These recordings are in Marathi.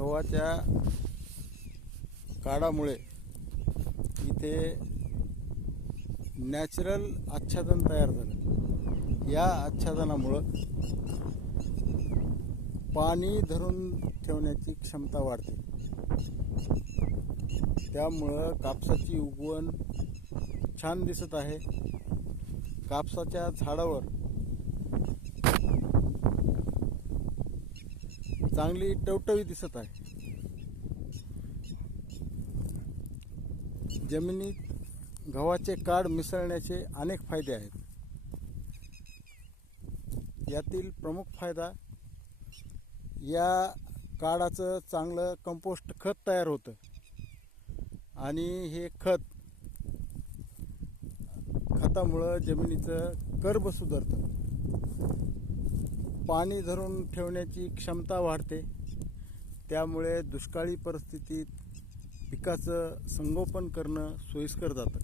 गव्हाच्या काढामुळे इथे नॅचरल आच्छादन तयार झालं। या आच्छादनामुळं पाणी धरून ठेवण्याची क्षमता वाढते। त्यामुळं कापसाची उगवण छान दिसत आहे। कापसाच्या झाडावर चांगली टवटवी दिसत आहे। जमिनीत गव्हाचे काढ मिसळण्याचे अनेक फायदे आहेत। यातील प्रमुख फायदा, या काढाचं चांगलं कंपोस्ट खत तयार होतं आणि हे खतामुळं जमिनीचं कर्ब सुधारतं। पाणी धरून ठेवण्याची क्षमता वाढते। त्यामुळे दुष्काळी परिस्थितीत पिकाचं संगोपन करणं सोयीस्कर जातं।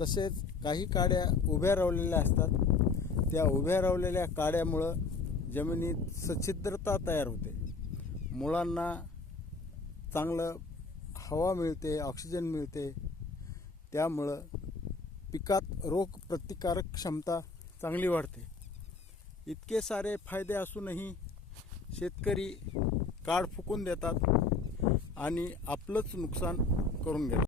तसेच काही काड्या उभ्या रावलेल्या असतात। त्या उभ्या रावलेल्या काड्यामुळं जमिनीत सच्छिद्रता तयार होते। मुळांना चांगलं हवा मिळते, ऑक्सिजन मिळते। त्यामुळं पिकात रोग प्रतिकारक क्षमता चांगली वाढते। इतके सारे फायदे असूनही शेतकरी काढ फुकून देतात आणि आपलंच नुकसान करून घेतात।